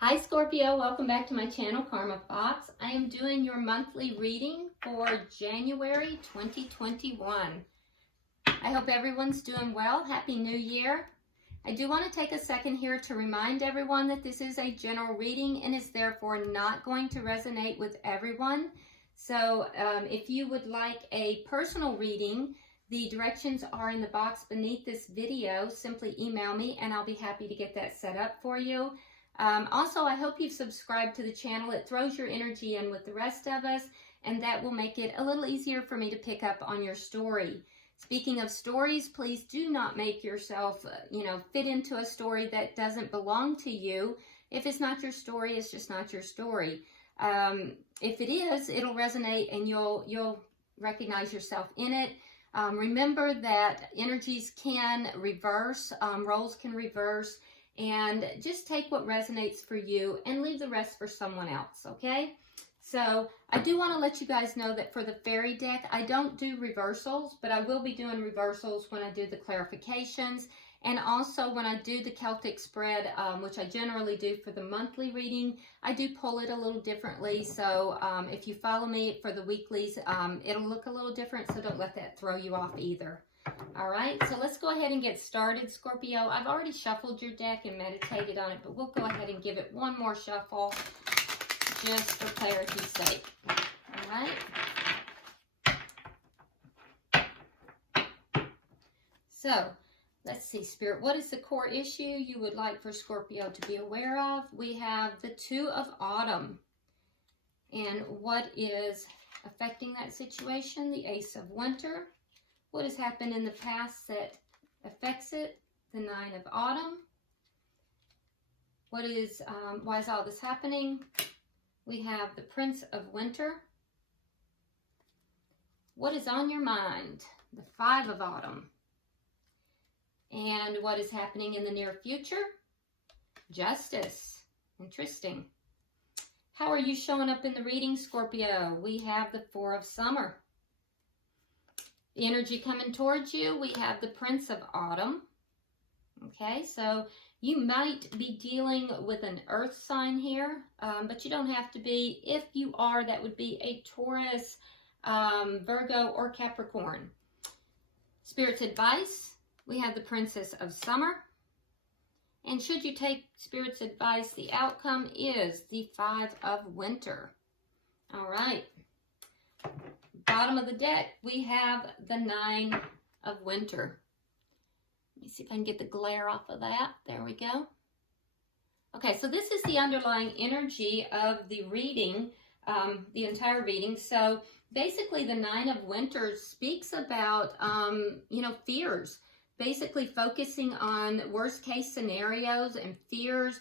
Hi Scorpio, welcome back to my channel, Karma Fox. I am doing your monthly reading for January 2021. I hope everyone's doing well. Happy New Year. I do want to take a second here to remind everyone that this is a general reading and is therefore not going to resonate with everyone. So if you would like a personal reading, the directions are in the box beneath this video. Simply email me and I'll be happy to get that set up for you. Also, I hope you've subscribed to the channel. It throws your energy in with the rest of us, and that will make it a little easier for me to pick up on your story. Speaking of stories, please do not make yourself, fit into a story that doesn't belong to you. If it's not your story, it's just not your story. If it is, it'll resonate and you'll recognize yourself in it. Remember that energies can reverse, roles can reverse. And just take what resonates for you and leave the rest for someone else, okay? So I do want to let you guys know that for the fairy deck, I don't do reversals, but I will be doing reversals when I do the clarifications. And also when I do the Celtic spread, which I generally do for the monthly reading, I do pull it a little differently. So if you follow me for the weeklies, it'll look a little different, so don't let that throw you off either. All right, so let's go ahead and get started, Scorpio. I've already shuffled your deck and meditated on it, but we'll go ahead and give it one more shuffle just for clarity's sake. All right. So let's see, Spirit, what is the core issue you would like for Scorpio to be aware of? We have the Two of Autumn. And what is affecting that situation? The Ace of Winter. What has happened in the past that affects it? The Nine of Autumn. Why is all this happening? We have the Prince of Winter. What is on your mind? The Five of Autumn. And what is happening in the near future? Justice. Interesting. How are you showing up in the reading, Scorpio? We have the Four of Summer. The energy coming towards you, we have the Prince of Autumn. Okay, so you might be dealing with an earth sign here, but you don't have to be. If you are, that would be a Taurus, Virgo, or Capricorn. Spirit's advice, we have the Princess of Summer. And should you take Spirit's advice, the outcome is the Five of Winter. All right. Bottom of the deck, we have the Nine of Winter. Let me see if I can get the glare off of that. There we go. Okay, so this is the underlying energy of the reading, the entire reading. So basically the Nine of Winter speaks about, fears. Basically focusing on worst case scenarios and fears,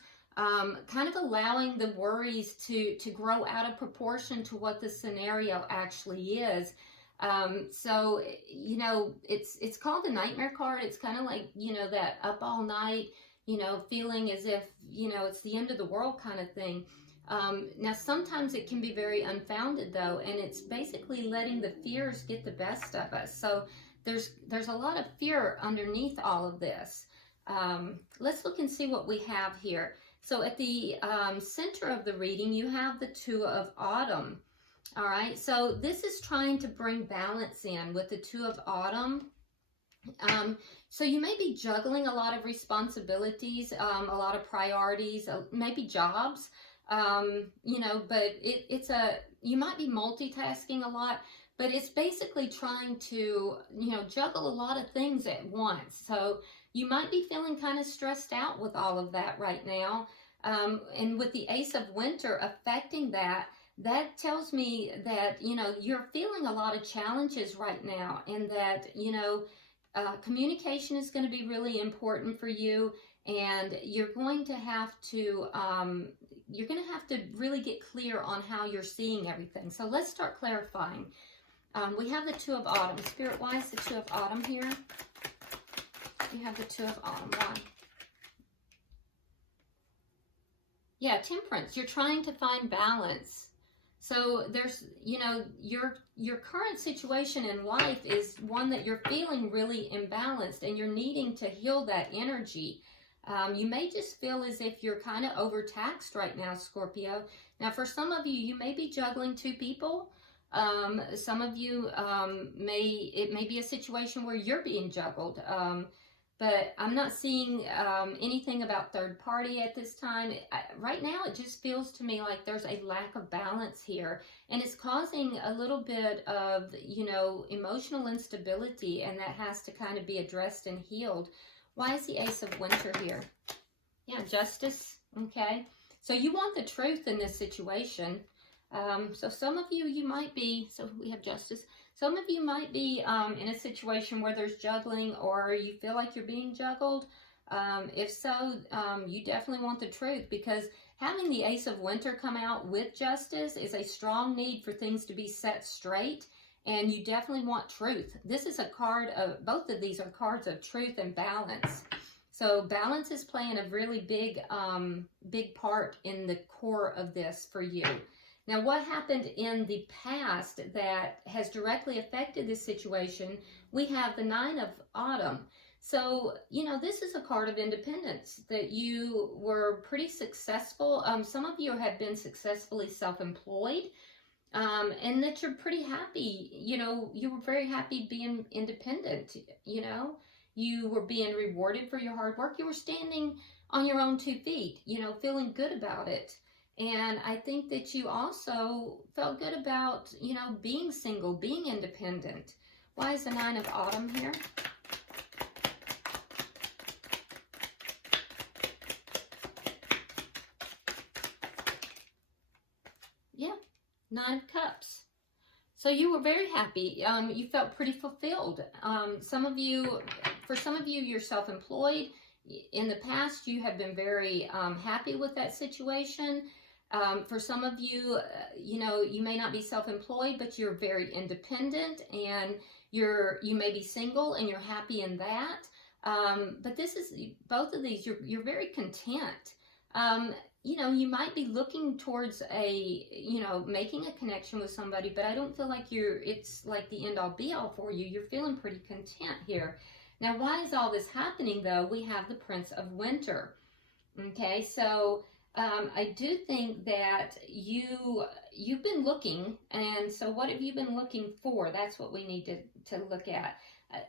kind of allowing the worries to grow out of proportion to what the scenario actually is. So, it's called the nightmare card. It's kind of like, that up all night, feeling as if, it's the end of the world kind of thing. Now, sometimes it can be very unfounded, though, and it's basically letting the fears get the best of us. So there's a lot of fear underneath all of this. Let's look and see what we have here. So at the center of the reading, you have the Two of Autumn. All right, so this is trying to bring balance in with the Two of Autumn. So you may be juggling a lot of responsibilities, a lot of priorities, maybe jobs, but you might be multitasking a lot, but it's basically trying to, juggle a lot of things at once. So you might be feeling kind of stressed out with all of that right now. And with the Ace of Winter affecting that tells me that, you're feeling a lot of challenges right now, and that, communication is going to be really important for you, and you're going to have to really get clear on how you're seeing everything. So let's start clarifying. We have the Two of Autumn. Spirit, why is the Two of Autumn here? We have the Two of Autumn. Why? Yeah, Temperance. You're trying to find balance. So there's, your current situation in life is one that you're feeling really imbalanced, and you're needing to heal that energy. You may just feel as if you're kind of overtaxed right now, Scorpio. Now, for some of you, you may be juggling two people. Some of you, it may be a situation where you're being juggled. But I'm not seeing anything about third party at this time. Right now, it just feels to me like there's a lack of balance here. And it's causing a little bit of, emotional instability. And that has to kind of be addressed and healed. Why is the Ace of Winter here? Yeah, Justice. Okay. So you want the truth in this situation. So some of you might be, so we have Justice. Some of you might be in a situation where there's juggling, or you feel like you're being juggled. If so, you definitely want the truth, because having the Ace of Winter come out with Justice is a strong need for things to be set straight. And you definitely want truth. This is a card of, both of these are cards of truth and balance. So balance is playing a really big, big part in the core of this for you. Now, what happened in the past that has directly affected this situation, we have the Nine of Autumn. So, this is a card of independence, that you were pretty successful. Some of you have been successfully self-employed. And that you're pretty happy, you were very happy being independent, you were being rewarded for your hard work. You were standing on your own 2 feet, feeling good about it. And I think that you also felt good about, being single, being independent. Why is the Nine of Autumn here? Yeah. Nine of Cups. So you were very happy. You felt pretty fulfilled. For some of you, you're self-employed. In the past, you have been very happy with that situation. For some of you, you may not be self-employed, but you're very independent, and you may be single and you're happy in that. But this is, both of these, you're very content. You might be looking towards making a connection with somebody, but I don't feel like it's like the end all be all for you. You're feeling pretty content here. Now, why is all this happening though? We have the Prince of Winter. Okay, so I do think that you've been looking, and so what have you been looking for? That's what we need to look at.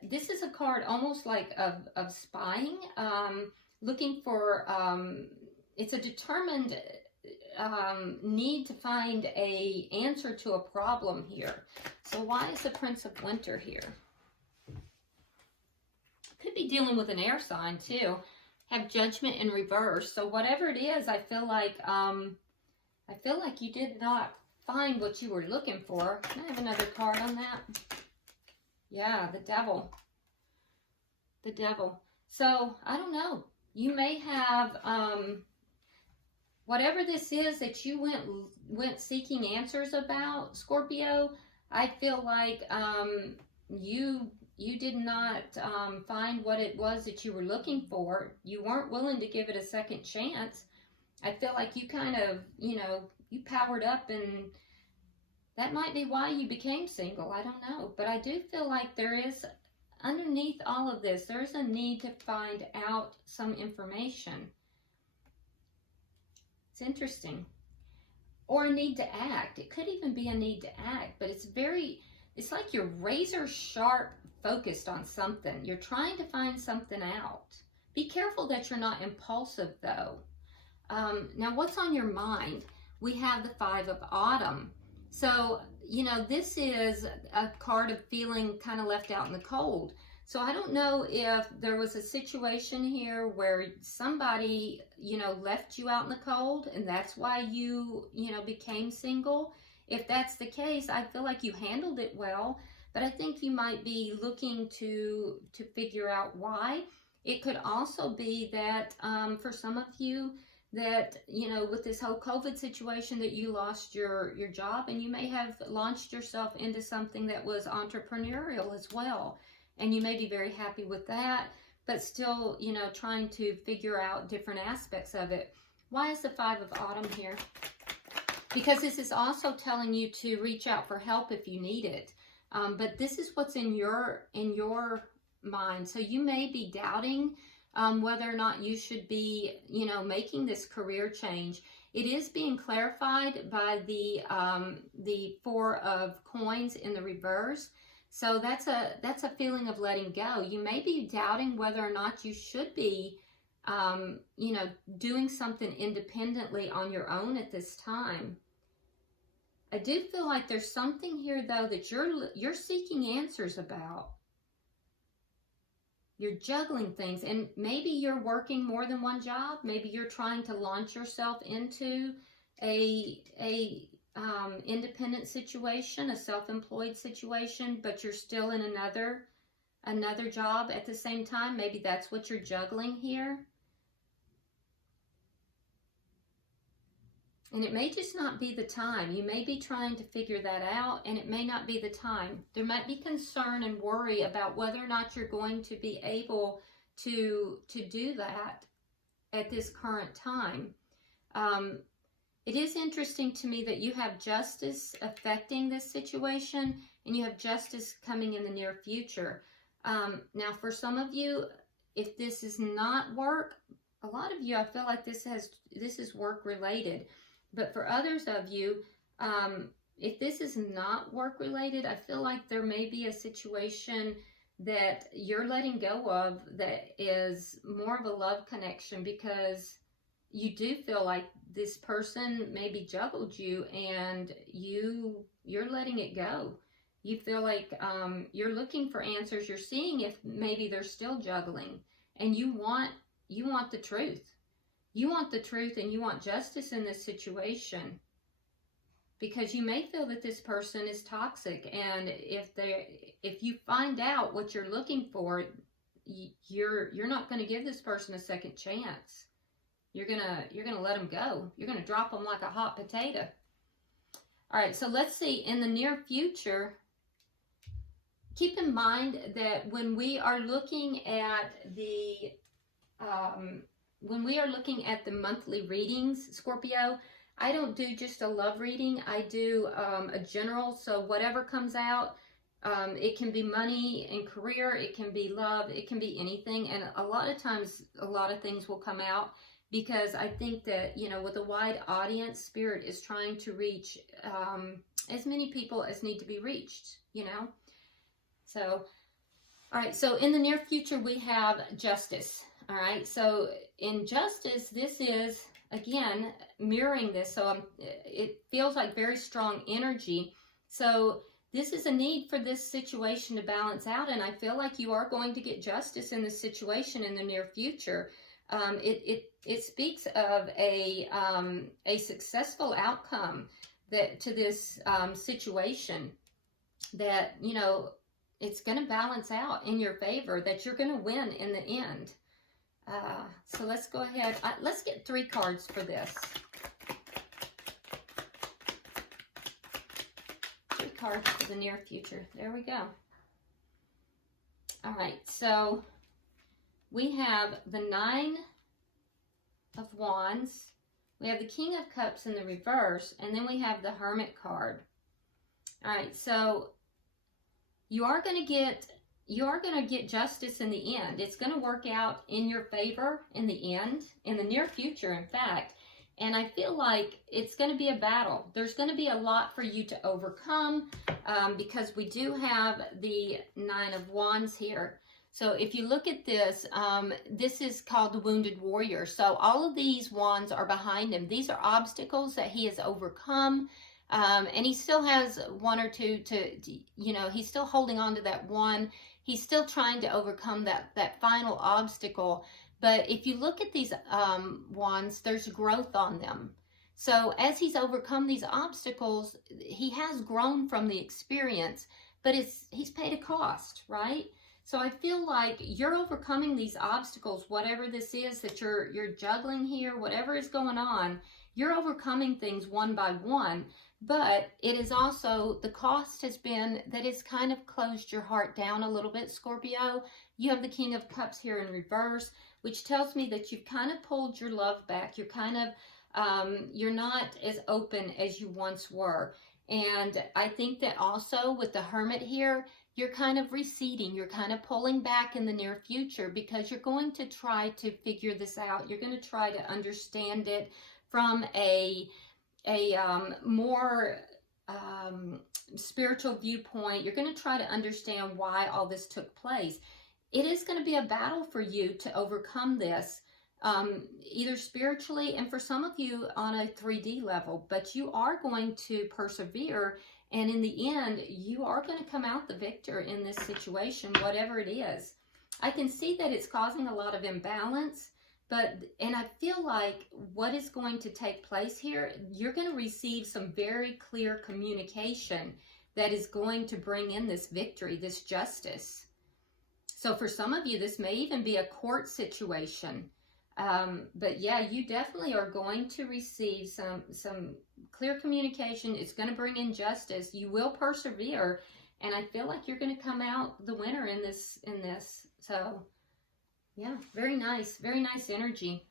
This is a card almost like of spying, looking for, it's a determined need to find a answer to a problem here. So why is the Prince of Winter here? Could be dealing with an air sign too. Have Judgment in reverse. So whatever it is, I feel like you did not find what you were looking for. Can I have another card on that? Yeah, the Devil. The Devil. So I don't know. You may have whatever this is that you went seeking answers about, Scorpio. I feel like you did not find what it was that you were looking for. You weren't willing to give it a second chance. I feel like you kind of, you powered up, and that might be why you became single. I don't know. But I do feel like there is, underneath all of this, there's a need to find out some information. It's interesting. Or a need to act. It could even be a need to act, but it's like you're razor sharp focused on something. You're trying to find something out. Be careful that you're not impulsive though. Now what's on your mind? We have the Five of Autumn. So, this is a card of feeling kind of left out in the cold. So I don't know if there was a situation here where somebody, left you out in the cold, and that's why you, became single. If that's the case, I feel like you handled it well, but I think you might be looking to figure out why. It could also be that for some of you that, with this whole COVID situation, that you lost your job, and you may have launched yourself into something that was entrepreneurial as well. And you may be very happy with that, but still, trying to figure out different aspects of it. Why is the Five of Autumn here? Because this is also telling you to reach out for help if you need it. But this is what's in your mind. So you may be doubting whether or not you should be, you know, making this career change. It is being clarified by the Four of Coins in the reverse. So that's a feeling of letting go. You may be doubting whether or not you should be, you know, doing something independently on your own at this time. I do feel like there's something here, though, that you're seeking answers about. You're juggling things, and maybe you're working more than one job. Maybe you're trying to launch yourself into a independent situation, a self-employed situation, but you're still in another job at the same time. Maybe that's what you're juggling here. And it may just not be the time. You may be trying to figure that out, and it may not be the time. There might be concern and worry about whether or not you're going to be able to do that at this current time. It is interesting to me that you have justice affecting this situation, and you have justice coming in the near future. Now, for some of you, if this is not work, a lot of you, I feel like this is work related. But for others of you, if this is not work related, I feel like there may be a situation that you're letting go of that is more of a love connection, because you do feel like this person maybe juggled you, and you're letting it go. You feel like you're looking for answers. You're seeing if maybe they're still juggling, and you want the truth. You want the truth, and you want justice in this situation, because you may feel that this person is toxic, and if you find out what you're looking for, you're not going to give this person a second chance. You're gonna let them go. You're gonna drop them like a hot potato. All right, so let's see. In the near future, keep in mind that when we are looking at the monthly readings, Scorpio, I don't do just a love reading. I do a general, so whatever comes out, it can be money and career, it can be love, it can be anything. And a lot of times, a lot of things will come out, because I think that, you know, with a wide audience, Spirit is trying to reach as many people as need to be reached, you know. So, all right, so in the near future, we have justice. All right, so in justice, this is, again, mirroring this. So it feels like very strong energy. So this is a need for this situation to balance out, and I feel like you are going to get justice in this situation in the near future. It speaks of a successful outcome to this situation, that, you know, it's going to balance out in your favor, that you're going to win in the end. So let's go ahead. Let's get 3 cards for this. 3 cards for the near future. There we go. All right, so we have the 9 of Wands, we have the King of Cups in the reverse, and then we have the Hermit card. All right, so you are going to get justice in the end. It's going to work out in your favor in the end, in the near future, in fact. And I feel like it's going to be a battle. There's going to be a lot for you to overcome, because we do have the 9 of Wands here. So if you look at this, this is called the Wounded Warrior. So all of these wands are behind him. These are obstacles that he has overcome. And he still has 1 or 2 you know, he's still holding on to that one. He's still trying to overcome that final obstacle. But if you look at these wands, there's growth on them. So as he's overcome these obstacles, he has grown from the experience, but he's paid a cost, right? So I feel like you're overcoming these obstacles, whatever this is that you're juggling here, whatever is going on, you're overcoming things one by one. But it is also, the cost has been that it's kind of closed your heart down a little bit, Scorpio. You have the King of Cups here in reverse, which tells me that you've kind of pulled your love back. You're kind of, you're not as open as you once were. And I think that also with the Hermit here, you're kind of receding. You're kind of pulling back in the near future because you're going to try to figure this out. You're going to try to understand it from a more spiritual viewpoint. You're going to try to understand why all this took place. It is going to be a battle for you to overcome this, either spiritually and for some of you on a 3D level, but you are going to persevere. And in the end, you are going to come out the victor in this situation, whatever it is. I can see that it's causing a lot of imbalance, and I feel like what is going to take place here, you're going to receive some very clear communication that is going to bring in this victory, this justice. So for some of you, this may even be a court situation. But yeah, you definitely are going to receive some clear communication. It's going to bring in justice. You will persevere, and I feel like you're going to come out the winner in this. So yeah, very nice energy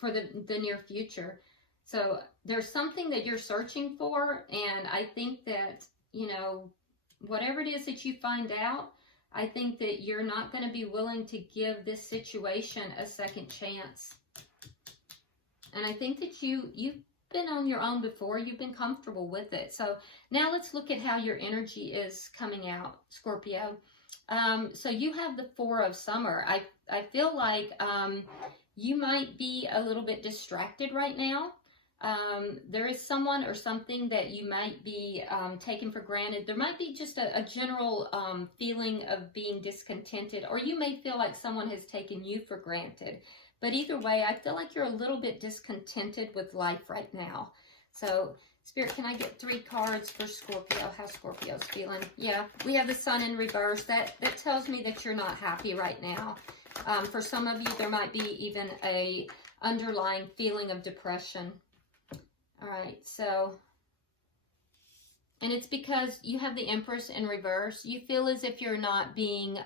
for the near future. So there's something that you're searching for, and I think that, you know, whatever it is that you find out, I think that you're not going to be willing to give this situation a second chance. And I think that you've been on your own before. You've been comfortable with it. So now let's look at how your energy is coming out, Scorpio. So you have the Four of Summer. I feel like you might be a little bit distracted right now. There is someone or something that you might be taking for granted. There might be just a general feeling of being discontented, or you may feel like someone has taken you for granted. But either way, I feel like you're a little bit discontented with life right now. So, Spirit, can I get 3 cards for Scorpio? How Scorpio's feeling? Yeah, we have the Sun in reverse. That tells me that you're not happy right now. For some of you, there might be even a underlying feeling of depression. All right, so, and it's because you have the Empress in reverse. You feel as if you're not being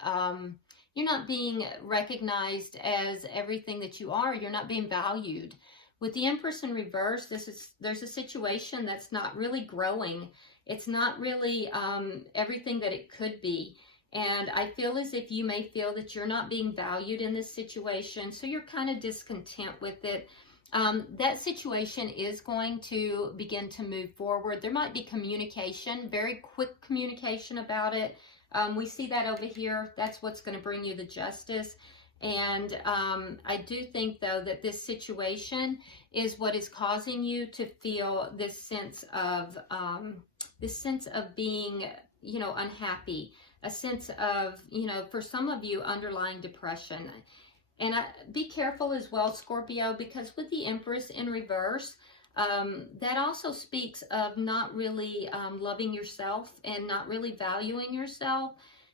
recognized as everything that you are. You're not being valued. With the Empress in reverse, there's a situation that's not really growing. It's not really everything that it could be. And I feel as if you may feel that you're not being valued in this situation, so you're kind of discontent with it. That situation is going to begin to move forward. There might be communication, very quick communication about it. We see that over here. That's what's going to bring you the justice. And I do think, though, that this situation is what is causing you to feel this sense of being, you know, unhappy, a sense of, you know, for some of you, underlying depression. And be careful as well, Scorpio, because with the Empress in reverse, that also speaks of not really loving yourself and not really valuing yourself.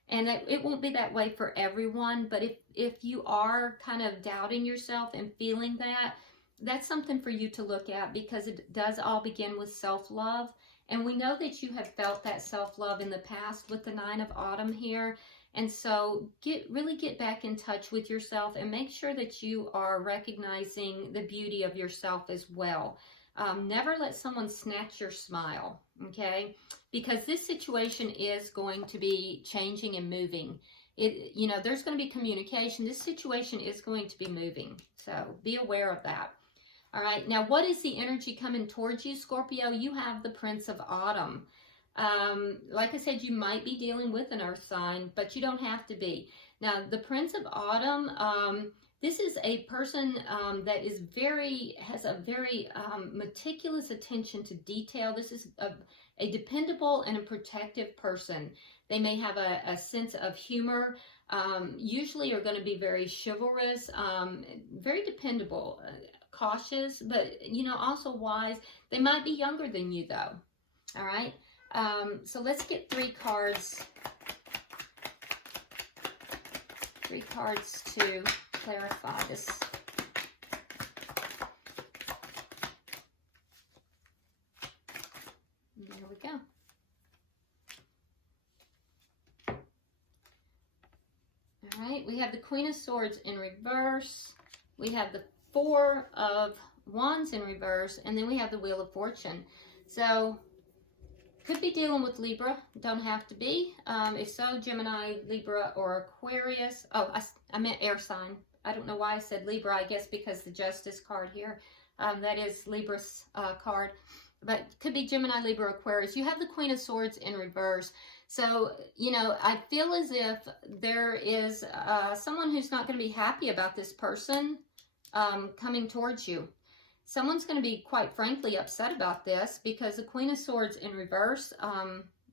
And it won't be that way for everyone, but if you are kind of doubting yourself and feeling that, that's something for you to look at, because it does all begin with self-love. And we know that you have felt that self-love in the past with the Nine of Autumn here. And so really get back in touch with yourself and make sure that you are recognizing the beauty of yourself as well. Never let someone snatch your smile, okay? Because this situation is going to be changing and moving. You know, there's going to be communication. This situation is going to be moving. So be aware of that. All right. Now, what is the energy coming towards you, Scorpio? You have the Prince of Autumn. Like I said, you might be dealing with an earth sign, but you don't have to be. Now, the Prince of Autumn, this is a person that has a very meticulous attention to detail. This is a dependable and a protective person. They may have a sense of humor, usually are going to be very chivalrous, very dependable, cautious, but, you know, also wise. They might be younger than you, though. All right. So let's get 3 cards. 3 cards to clarify this. There we go. All right, we have the Queen of Swords in reverse. We have the 4 of Wands in reverse, and then we have the Wheel of Fortune. So Could be dealing with Libra. Don't have to be. If so, Gemini, Libra, or Aquarius. Oh, I meant air sign. I don't know why I said Libra. I guess because the Justice card here. That is Libra's card. But could be Gemini, Libra, Aquarius. You have the Queen of Swords in reverse. So, you know, I feel as if there is someone who's not going to be happy about this person coming towards you. Someone's going to be, quite frankly, upset about this because the Queen of Swords in reverse,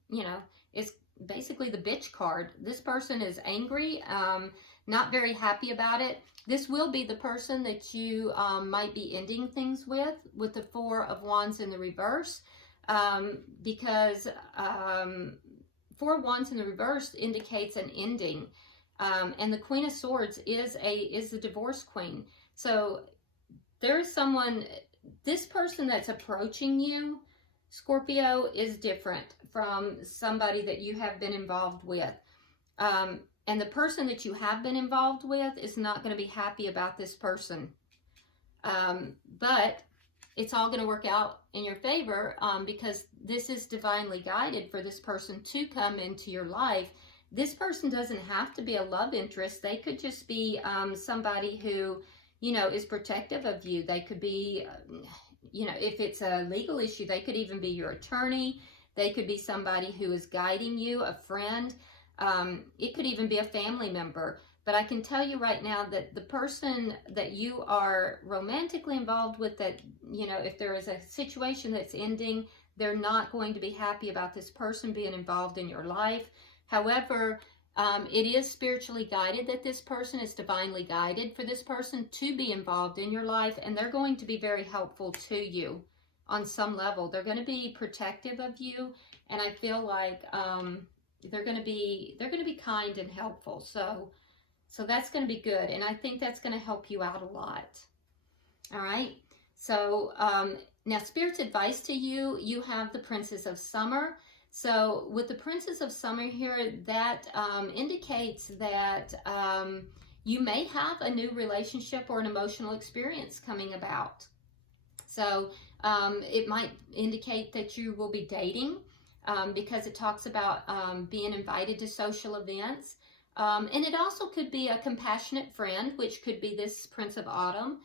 you know, is basically the bitch card. This person is angry, not very happy about it. This will be the person that you might be ending things with the Four of Wands in the reverse, because Four of Wands in the reverse indicates an ending, and the Queen of Swords is the divorce queen. So there is someone, this person that's approaching you, Scorpio, is different from somebody that you have been involved with. And the person that you have been involved with is not going to be happy about this person. But it's all going to work out in your favor because this is divinely guided for this person to come into your life. This person doesn't have to be a love interest. They could just be somebody who, you know, is protective of you. They could be, you know, if it's a legal issue, they could even be your attorney. They could be somebody who is guiding you, a friend. It could even be a family member. But I can tell you right now that the person that you are romantically involved with, that, you know, if there is a situation that's ending, they're not going to be happy about this person being involved in your life. However, it is spiritually guided that this person is divinely guided for this person to be involved in your life, and they're going to be very helpful to you on some level. They're going to be protective of you, and I feel like they're going to be kind and helpful. So that's going to be good, and I think that's going to help you out a lot. All right. So now, Spirit's advice to you: you have the Princess of Summer. So with the Princess of Summer here, that indicates that you may have a new relationship or an emotional experience coming about. So it might indicate that you will be dating because it talks about being invited to social events. And it also could be a compassionate friend, which could be this Prince of Autumn.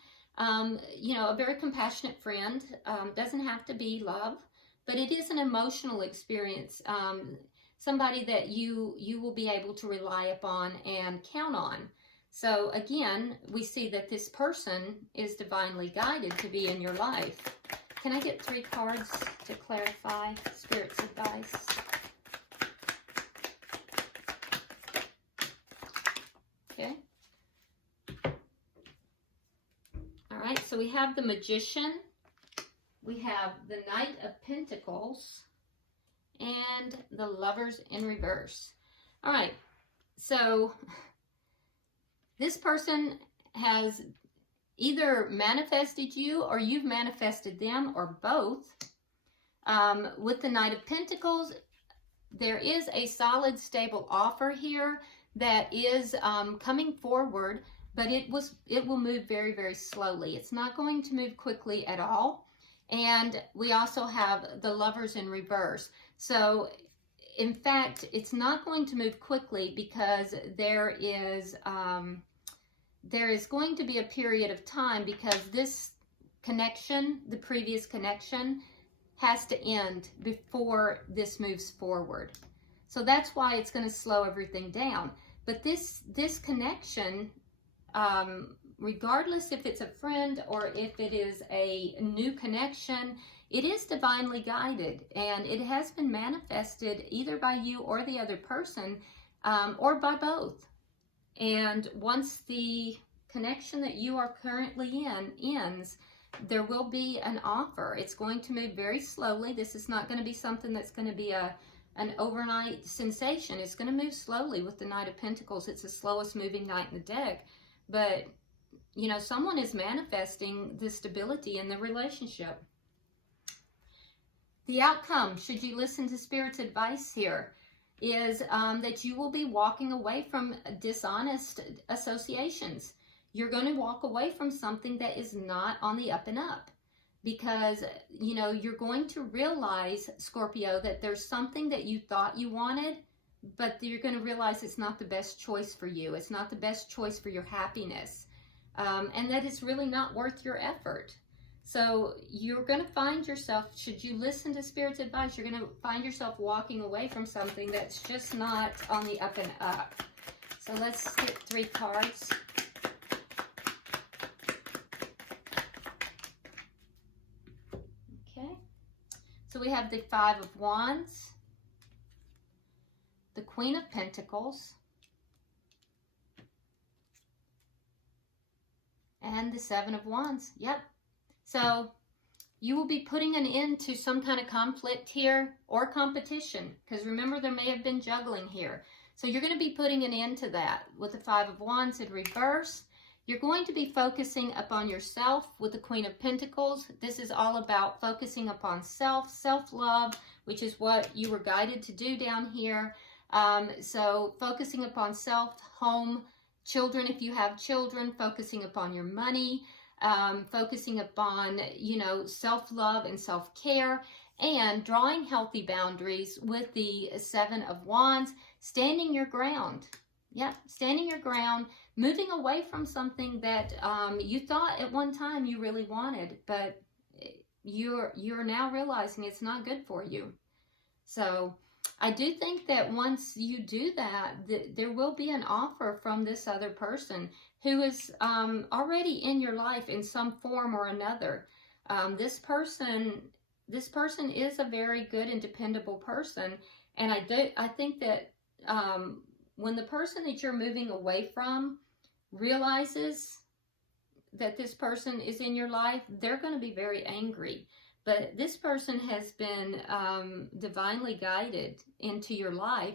You know, a very compassionate friend. Doesn't have to be love. But it is an emotional experience, somebody that you will be able to rely upon and count on. So again, we see that this person is divinely guided to be in your life. Can I get 3 cards to clarify Spirit's advice? Okay. All right, so we have the Magician. We have the Knight of Pentacles and the Lovers in reverse. All right, so this person has either manifested you or you've manifested them, or both. With the Knight of Pentacles, there is a solid, stable offer here that is coming forward, but it will move very, very slowly. It's not going to move quickly at all. And we also have the Lovers in reverse. So, in fact, it's not going to move quickly because there is going to be a period of time, because this connection, the previous connection, has to end before this moves forward. So that's why it's going to slow everything down. But this connection, regardless if it's a friend or if it is a new connection, it is divinely guided, and it has been manifested either by you or the other person, or by both. And once the connection that you are currently in ends, there will be an offer. It's going to move very slowly. This is not going to be something that's going to be an overnight sensation. It's going to move slowly with the Knight of Pentacles. It's the slowest moving knight in the deck. But, you know, someone is manifesting the stability in the relationship. The outcome, should you listen to Spirit's advice here, is that you will be walking away from dishonest associations. You're going to walk away from something that is not on the up and up, because, you know, you're going to realize, Scorpio, that there's something that you thought you wanted, but you're going to realize it's not the best choice for you. It's not the best choice for your happiness, and that it's really not worth your effort. So you're going to find yourself, should you listen to Spirit's advice, you're going to find yourself walking away from something that's just not on the up and up. So let's hit 3 cards. Okay. So we have the 5 of Wands, the Queen of Pentacles, and the 7 of Wands. Yep. So you will be putting an end to some kind of conflict here or competition, because remember, there may have been juggling here. So you're going to be putting an end to that with the 5 of Wands in reverse. You're going to be focusing upon yourself with the Queen of Pentacles. This is all about focusing upon self, self-love, which is what you were guided to do down here. So focusing upon self, home, children if you have children, focusing upon your money, focusing upon, you know, self-love and self-care, and drawing healthy boundaries with the 7 of Wands, standing your ground. Yep, standing your ground, moving away from something that you thought at one time you really wanted, but you're now realizing it's not good for you. So I do think that once you do that, there will be an offer from this other person who is already in your life in some form or another. This person is a very good and dependable person, and I think that when the person that you're moving away from realizes that this person is in your life, they're going to be very angry. But this person has been divinely guided into your life,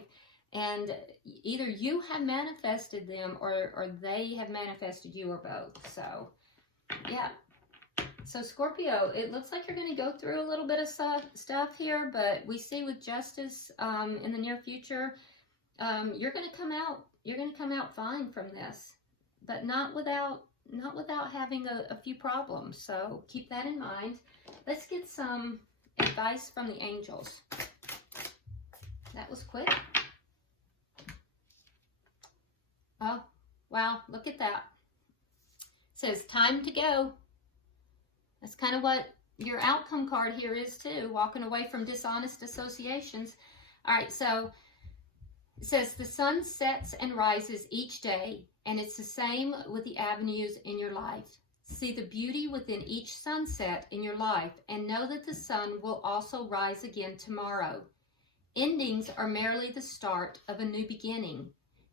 and either you have manifested them or they have manifested you, or both. So, yeah. So, Scorpio, it looks like you're going to go through a little bit of stuff here, but we see with justice in the near future, you're going to come out fine from this, but not without having a few problems. So keep that in mind. Let's get some advice from the angels. That was quick. Oh, wow, look at that. It says time to go. That's kind of what your outcome card here is too, walking away from dishonest associations. All right, so it says the sun sets and rises each day, and it's the same with the avenues in your life. See the beauty within each sunset in your life, and know that the sun will also rise again tomorrow. Endings are merely the start of a new beginning,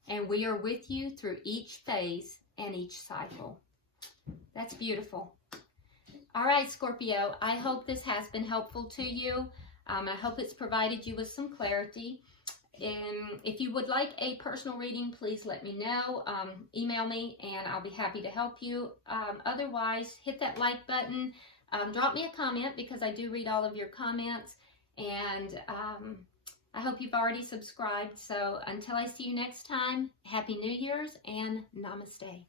and we are with you through each phase and each cycle. That's beautiful. All right, Scorpio, I hope this has been helpful to you. I hope it's provided you with some clarity. If you would like a personal reading, please let me know. Email me and I'll be happy to help you. Otherwise, hit that like button. Drop me a comment, because I do read all of your comments. And I hope you've already subscribed. So until I see you next time, Happy New Year's and Namaste.